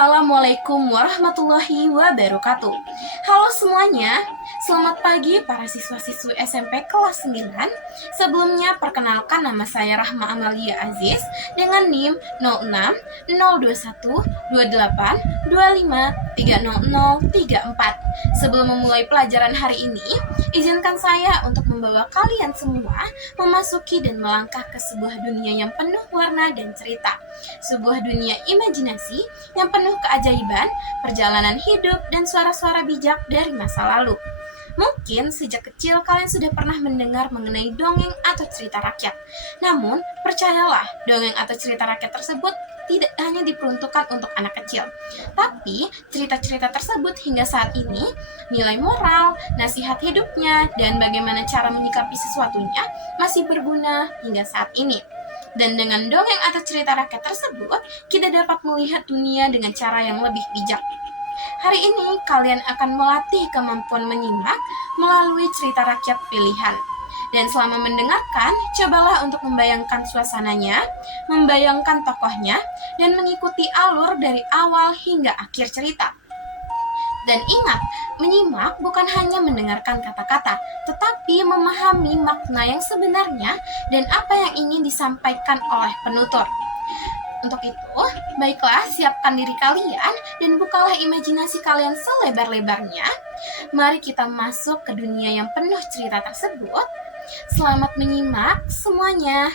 Assalamualaikum warahmatullahi wabarakatuh. Halo semuanya, selamat pagi para siswa-siswi SMP kelas 9. Sebelumnya perkenalkan, nama saya Rahma Amalia Aziz dengan NIM 06 021 28 25 30034. Sebelum memulai pelajaran hari ini, izinkan saya untuk membawa kalian semua memasuki dan melangkah ke sebuah dunia yang penuh warna dan cerita. Sebuah dunia imajinasi yang penuh keajaiban, perjalanan hidup, dan suara-suara bijak dari masa lalu. Mungkin sejak kecil kalian sudah pernah mendengar mengenai dongeng atau cerita rakyat. Namun, percayalah, dongeng atau cerita rakyat tersebut tidak hanya diperuntukkan untuk anak kecil, tapi cerita-cerita tersebut hingga saat ini, nilai moral, nasihat hidupnya, dan bagaimana cara menyikapi sesuatunya masih berguna hingga saat ini. Dan dengan dongeng atau cerita rakyat tersebut, kita dapat melihat dunia dengan cara yang lebih bijak. Hari ini, kalian akan melatih kemampuan menyimak melalui cerita rakyat pilihan. Dan selama mendengarkan, cobalah untuk membayangkan suasananya, membayangkan tokohnya, dan mengikuti alur dari awal hingga akhir cerita. Dan ingat, menyimak bukan hanya mendengarkan kata-kata, tetapi memahami makna yang sebenarnya dan apa yang ingin disampaikan oleh penutur. Untuk itu, baiklah, siapkan diri kalian dan bukalah imajinasi kalian selebar-lebarnya. Mari kita masuk ke dunia yang penuh cerita tersebut. Selamat menyimak semuanya.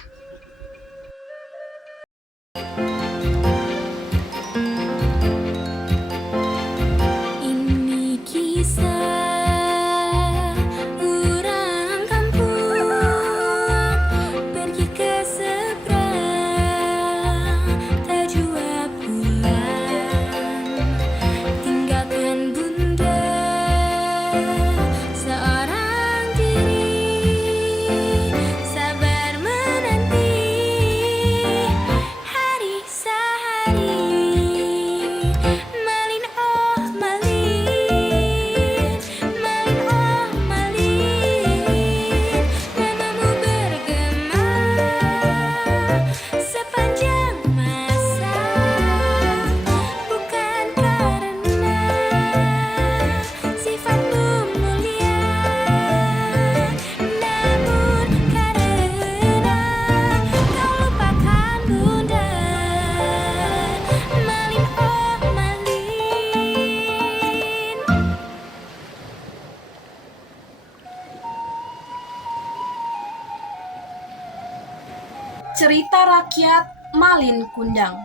Cerita rakyat Malin Kundang.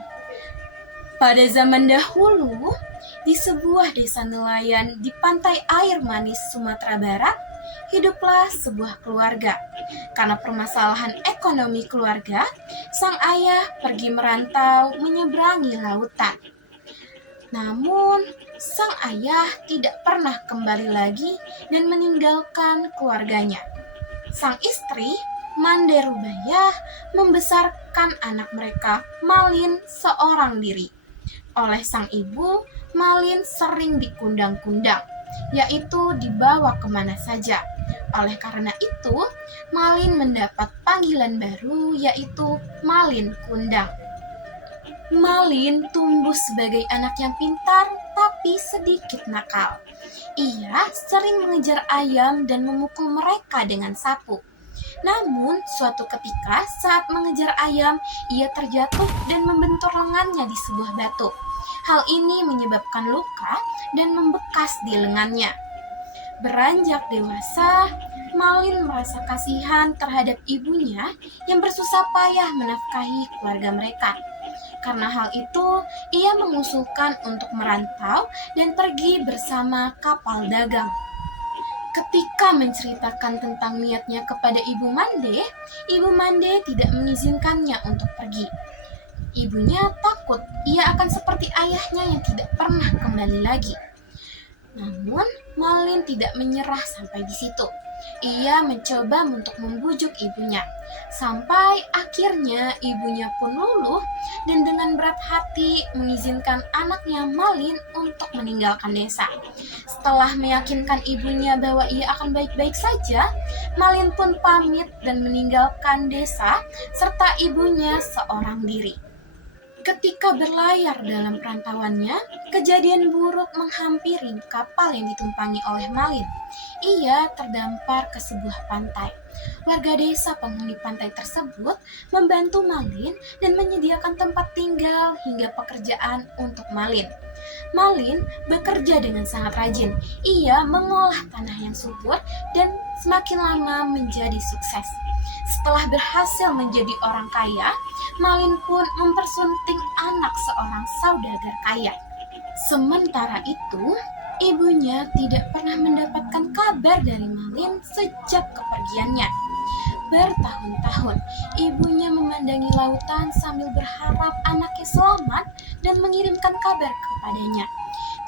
Pada zaman dahulu, di sebuah desa nelayan di pantai air manis Sumatera Barat, hiduplah sebuah keluarga. Karena permasalahan ekonomi keluarga, sang ayah pergi merantau menyeberangi lautan. Namun, sang ayah tidak pernah kembali lagi dan meninggalkan keluarganya. Sang istri, Mande Rubayah, membesarkan anak mereka, Malin, seorang diri. Oleh sang ibu, Malin sering dikundang-kundang, yaitu dibawa kemana saja. Oleh karena itu, Malin mendapat panggilan baru, yaitu Malin Kundang. Malin tumbuh sebagai anak yang pintar tapi sedikit nakal. Ia sering mengejar ayam dan memukul mereka dengan sapu. Namun, suatu ketika saat mengejar ayam, ia terjatuh dan membentur lengannya di sebuah batu. Hal ini menyebabkan luka dan membekas di lengannya. Beranjak dewasa, Malin merasa kasihan terhadap ibunya yang bersusah payah menafkahi keluarga mereka. Karena hal itu, ia mengusulkan untuk merantau dan pergi bersama kapal dagang. Ketika menceritakan tentang niatnya kepada Ibu Mande tidak mengizinkannya untuk pergi. Ibunya takut ia akan seperti ayahnya yang tidak pernah kembali lagi. Namun, Malin tidak menyerah sampai di situ. Ia mencoba untuk membujuk ibunya, sampai akhirnya ibunya pun luluh dan dengan berat hati mengizinkan anaknya Malin untuk meninggalkan desa. Setelah meyakinkan ibunya bahwa ia akan baik-baik saja, Malin pun pamit dan meninggalkan desa serta ibunya seorang diri. Ketika berlayar dalam perantauannya, kejadian buruk menghampiri kapal yang ditumpangi oleh Malin. Ia terdampar ke sebuah pantai. Warga desa penghuni pantai tersebut membantu Malin dan menyediakan tempat tinggal hingga pekerjaan untuk Malin. Malin bekerja dengan sangat rajin. Ia mengolah tanah yang subur dan semakin lama menjadi sukses. Setelah berhasil menjadi orang kaya, Malin pun mempersunting anak seorang saudagar kaya. Sementara itu, ibunya tidak pernah mendapatkan kabar dari Malin sejak kepergiannya. Bertahun-tahun, ibunya memandangi lautan sambil berharap anaknya selamat dan mengirimkan kabar kepadanya.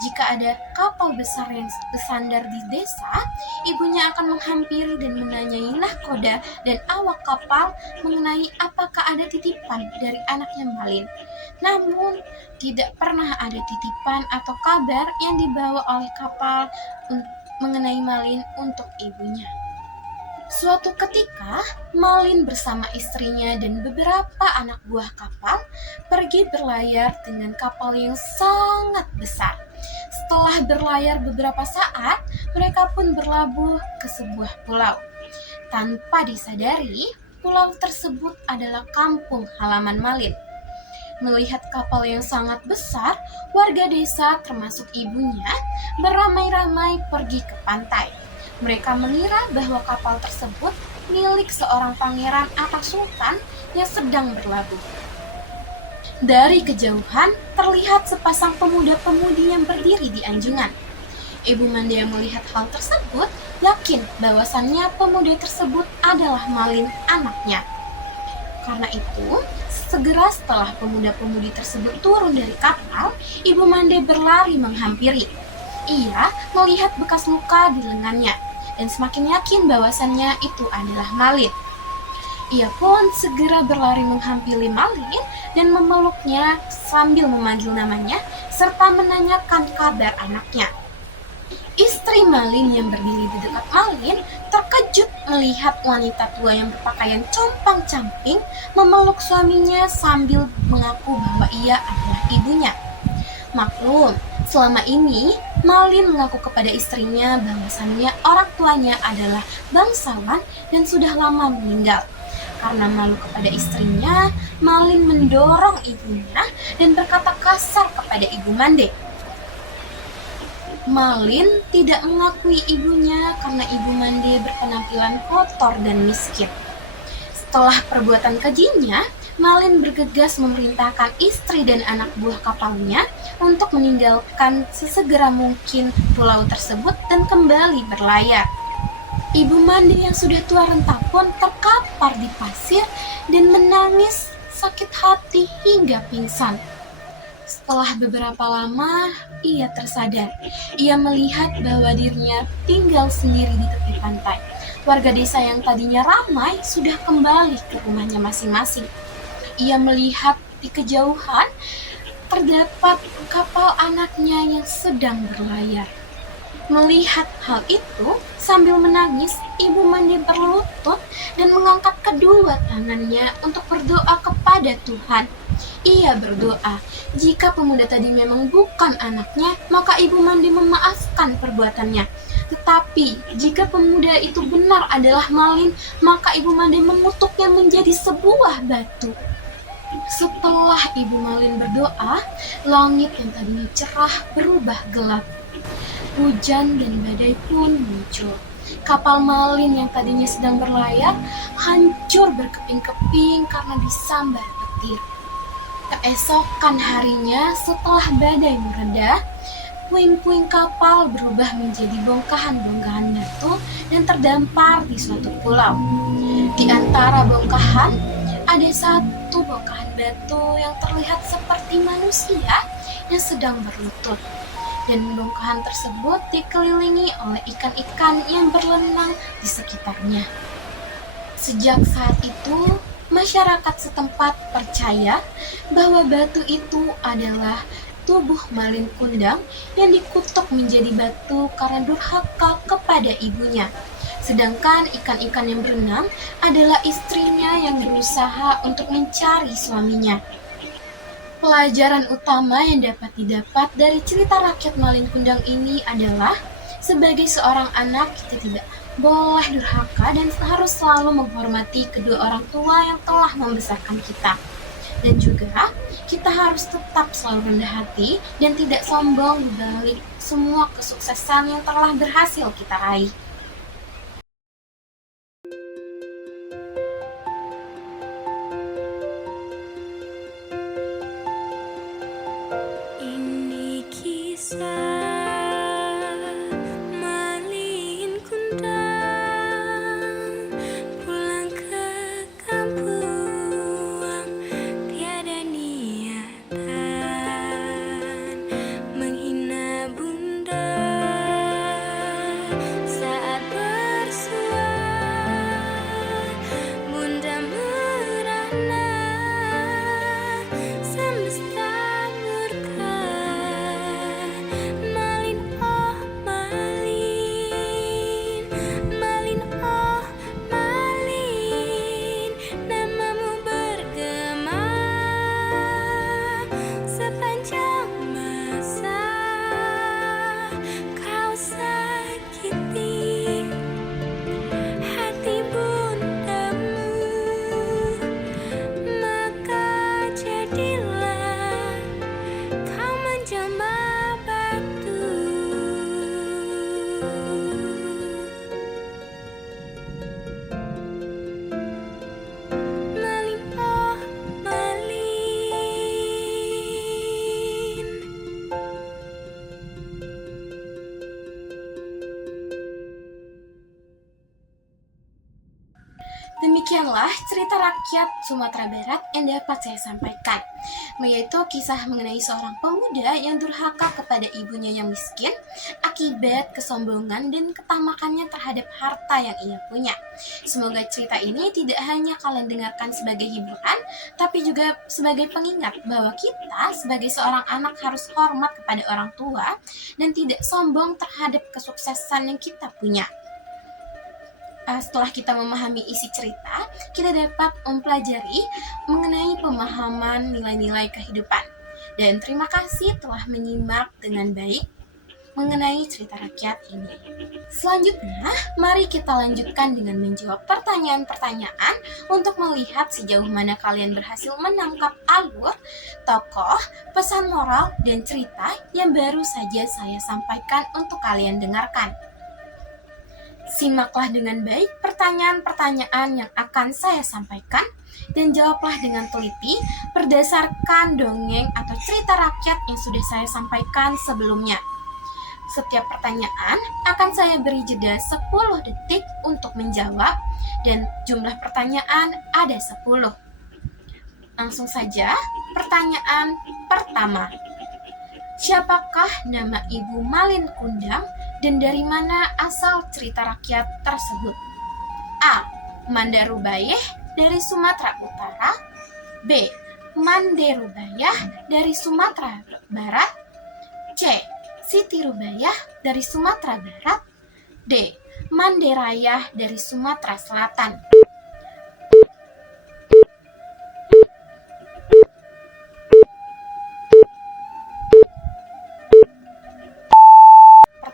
Jika ada kapal besar yang bersandar di desa, ibunya akan menghampiri dan menanyai nahkoda dan awak kapal mengenai apakah ada titipan dari anaknya Malin. Namun, tidak pernah ada titipan atau kabar yang dibawa oleh kapal mengenai Malin untuk ibunya. Suatu ketika, Malin bersama istrinya dan beberapa anak buah kapal pergi berlayar dengan kapal yang sangat besar. Setelah berlayar beberapa saat, mereka pun berlabuh ke sebuah pulau. Tanpa disadari, pulau tersebut adalah kampung halaman Malin. Melihat kapal yang sangat besar, warga desa termasuk ibunya beramai-ramai pergi ke pantai. Mereka mengira bahwa kapal tersebut milik seorang pangeran atau sultan yang sedang berlabuh. Dari kejauhan, terlihat sepasang pemuda-pemudi yang berdiri di anjungan. Ibu Mande yang melihat hal tersebut yakin bahwasannya pemuda tersebut adalah Malin anaknya. Karena itu, segera setelah pemuda-pemudi tersebut turun dari kapal, Ibu Mande berlari menghampiri. Ia melihat bekas luka di lengannya dan semakin yakin bahwasannya itu adalah Malin. Ia pun segera berlari menghampiri Malin dan memeluknya sambil memanggil namanya serta menanyakan kabar anaknya. Istri Malin yang berdiri di dekat Malin terkejut melihat wanita tua yang berpakaian compang-camping memeluk suaminya sambil mengaku bahwa ia adalah ibunya. Maklum, selama ini Malin mengaku kepada istrinya bahwasannya orang tuanya adalah bangsawan dan sudah lama meninggal. Karena malu kepada istrinya, Malin mendorong ibunya dan berkata kasar kepada Ibu Mande. Malin tidak mengakui ibunya karena Ibu Mande berpenampilan kotor dan miskin. Setelah perbuatan kejinya, Malin bergegas memerintahkan istri dan anak buah kapalnya untuk meninggalkan sesegera mungkin pulau tersebut dan kembali berlayar. Ibu Mande yang sudah tua renta pun terkapar di pasir dan menangis sakit hati hingga pingsan. Setelah beberapa lama, ia tersadar. Ia melihat bahwa dirinya tinggal sendiri di tepi pantai. Warga desa yang tadinya ramai sudah kembali ke rumahnya masing-masing. Ia melihat di kejauhan terdapat kapal anaknya yang sedang berlayar. Melihat hal itu, sambil menangis, Ibu Mande berlutut dan mengangkat kedua tangannya untuk berdoa kepada Tuhan. Ia berdoa, jika pemuda tadi memang bukan anaknya, maka Ibu Mande memaafkan perbuatannya. Tetapi, jika pemuda itu benar adalah Malin, maka Ibu Mande mengutuknya menjadi sebuah batu. Setelah Ibu Malin berdoa, langit yang tadinya cerah berubah gelap. Hujan dan badai pun muncul. Kapal Malin yang tadinya sedang berlayar hancur berkeping-keping karena disambar petir. Keesokan harinya, setelah badai mereda, puing-puing kapal berubah menjadi bongkahan-bongkahan batu dan terdampar di suatu pulau. Di antara bongkahan, ada satu bongkahan batu yang terlihat seperti manusia yang sedang berlutut. Dan bongkahan tersebut dikelilingi oleh ikan-ikan yang berenang di sekitarnya. Sejak saat itu, masyarakat setempat percaya bahwa batu itu adalah tubuh Malin Kundang yang dikutuk menjadi batu karena durhaka kepada ibunya. Sedangkan ikan-ikan yang berenang adalah istrinya yang berusaha untuk mencari suaminya. Pelajaran utama yang dapat didapat dari cerita rakyat Malin Kundang ini adalah sebagai seorang anak kita tidak boleh durhaka dan harus selalu menghormati kedua orang tua yang telah membesarkan kita. Dan juga kita harus tetap selalu rendah hati dan tidak sombong di balik semua kesuksesan yang telah berhasil kita raih. Ini kisah Malin Kundang pulang ke kampung, tiada niatan menghina bunda saat bersua. Bunda merana semesta murka. Malin oh Malin, Malin oh Malin, namamu bergema sepanjang masa. Kau sakiti hati bundamu, maka jadilah kau menjelma batu. Malin oh Malin. Demikianlah cerita rakyat Sumatera Barat yang dapat saya sampaikan, yaitu kisah mengenai seorang pemuda yang durhaka kepada ibunya yang miskin akibat kesombongan dan ketamakannya terhadap harta yang ia punya. Semoga cerita ini tidak hanya kalian dengarkan sebagai hiburan, tapi juga sebagai pengingat bahwa kita sebagai seorang anak harus hormat kepada orang tua dan tidak sombong terhadap kesuksesan yang kita punya. Setelah kita memahami isi cerita, kita dapat mempelajari mengenai pemahaman nilai-nilai kehidupan. Dan terima kasih telah menyimak dengan baik mengenai cerita rakyat ini. Selanjutnya, mari kita lanjutkan dengan menjawab pertanyaan-pertanyaan untuk melihat sejauh mana kalian berhasil menangkap alur, tokoh, pesan moral, dan cerita yang baru saja saya sampaikan untuk kalian dengarkan. Simaklah dengan baik pertanyaan-pertanyaan yang akan saya sampaikan dan jawablah dengan teliti berdasarkan dongeng atau cerita rakyat yang sudah saya sampaikan sebelumnya. Setiap pertanyaan akan saya beri jeda 10 detik untuk menjawab dan jumlah pertanyaan ada 10. Langsung saja, pertanyaan pertama. Siapakah nama Ibu Malin Kundang dan dari mana asal cerita rakyat tersebut? A. Manda Rubayeh dari Sumatera Utara. B. Mande Rubayah dari Sumatera Barat. C. Siti Rubayah dari Sumatera Barat. D. Mande Rayah dari Sumatera Selatan.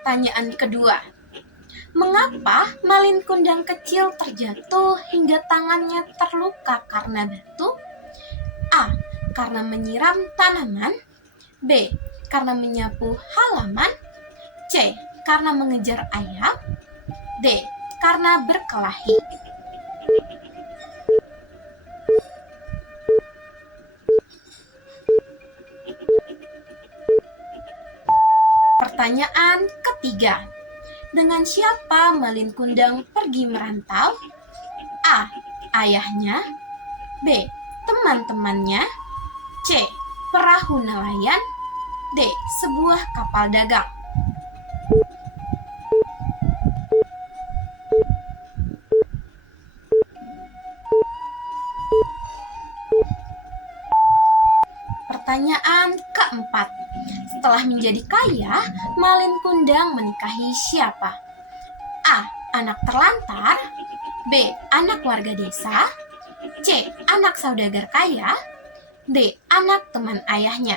Pertanyaan kedua. Mengapa Malin Kundang kecil terjatuh hingga tangannya terluka karena batu? A. Karena menyiram tanaman. B. Karena menyapu halaman. C. Karena mengejar ayam. D. Karena berkelahi. Pertanyaan ketiga. Dengan siapa Malin Kundang pergi merantau? A. Ayahnya. B. Teman-temannya. C. Perahu nelayan. D. Sebuah kapal dagang. Pertanyaan keempat. Setelah menjadi kaya, Malin Kundang menikahi siapa? A. Anak terlantar. B. Anak warga desa. C. Anak saudagar kaya. D. Anak teman ayahnya.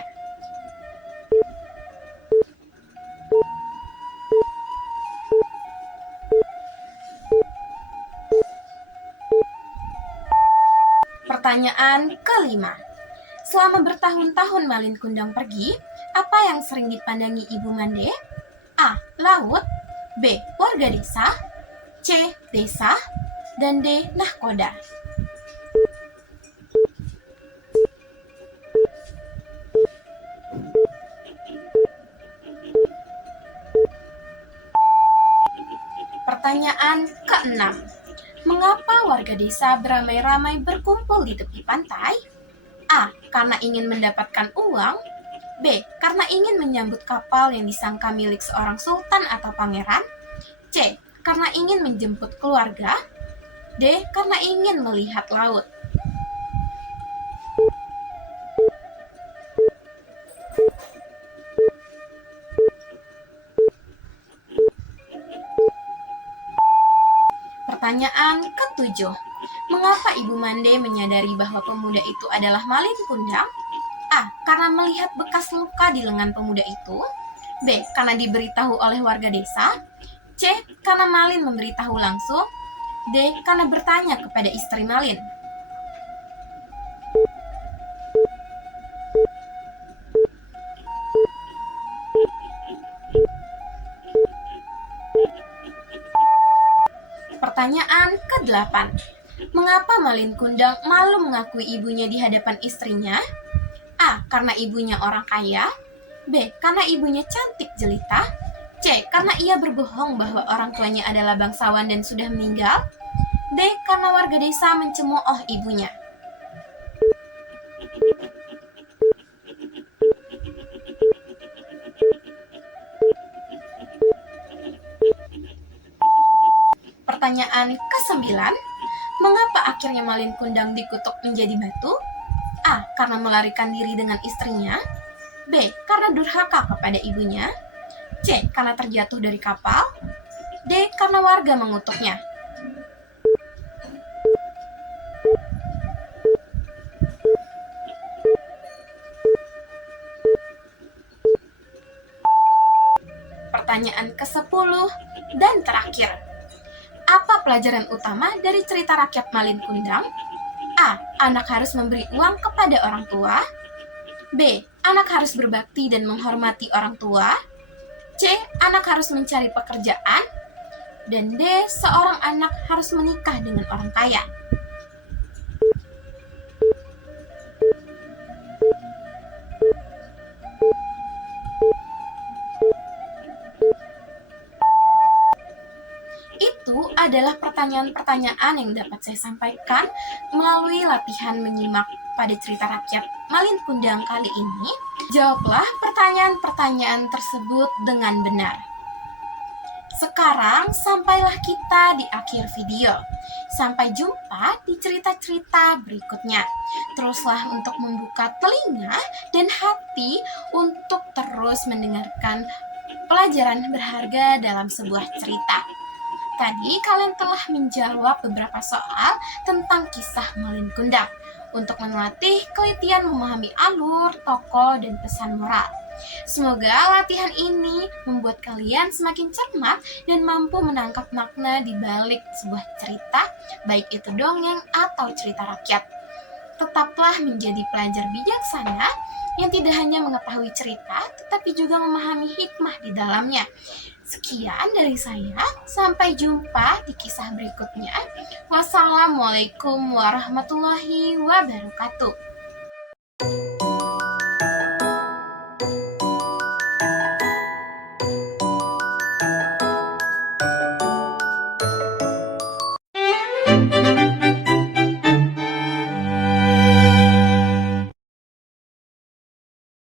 Pertanyaan kelima. Selama bertahun-tahun Malin Kundang pergi, apa yang sering dipandangi Ibu Mande? A. Laut. B. Warga desa. C. Desa. Dan D. Nahkoda. Pertanyaan keenam. Mengapa warga desa beramai-ramai berkumpul di tepi pantai? A. Karena ingin mendapatkan uang. B. Karena ingin menyambut kapal yang disangka milik seorang sultan atau pangeran. C. Karena ingin menjemput keluarga. D. Karena ingin melihat laut. Pertanyaan ketujuh. Mengapa Ibu Mande menyadari bahwa pemuda itu adalah Malin Kundang? A. Karena melihat bekas luka di lengan pemuda itu. B. Karena diberitahu oleh warga desa. C. Karena Malin memberitahu langsung. D. Karena bertanya kepada istri Malin. Pertanyaan ke-8. Mengapa Malin Kundang malu mengakui ibunya di hadapan istrinya? A. Karena ibunya orang kaya. B. Karena ibunya cantik jelita. C. Karena ia berbohong bahwa orang tuanya adalah bangsawan dan sudah meninggal. D. Karena warga desa mencemooh ibunya. Pertanyaan ke-9. Mengapa akhirnya Malin Kundang dikutuk menjadi batu? A. Karena melarikan diri dengan istrinya. B. Karena durhaka kepada ibunya. C. Karena terjatuh dari kapal. D. Karena warga mengutuknya. Pertanyaan ke-10 dan terakhir. Apa pelajaran utama dari cerita rakyat Malin Kundang? A. Anak harus memberi uang kepada orang tua. B. Anak harus berbakti dan menghormati orang tua. C. Anak harus mencari pekerjaan. Dan D. Seorang anak harus menikah dengan orang kaya. Itu adalah pertanyaan-pertanyaan yang dapat saya sampaikan melalui latihan menyimak pada cerita rakyat Malin Kundang kali ini. Jawablah pertanyaan-pertanyaan tersebut dengan benar. Sekarang sampailah kita di akhir video. Sampai jumpa di cerita-cerita berikutnya. Teruslah untuk membuka telinga dan hati untuk terus mendengarkan pelajaran berharga dalam sebuah cerita. Tadi kalian telah menjawab beberapa soal tentang kisah Malin Kundang untuk melatih kelitian memahami alur, tokoh, dan pesan moral. Semoga latihan ini membuat kalian semakin cermat dan mampu menangkap makna di balik sebuah cerita, baik itu dongeng atau cerita rakyat. Tetaplah menjadi pelajar bijaksana yang tidak hanya mengetahui cerita, tetapi juga memahami hikmah di dalamnya. Sekian dari saya, sampai jumpa di kisah berikutnya. Wassalamualaikum warahmatullahi wabarakatuh.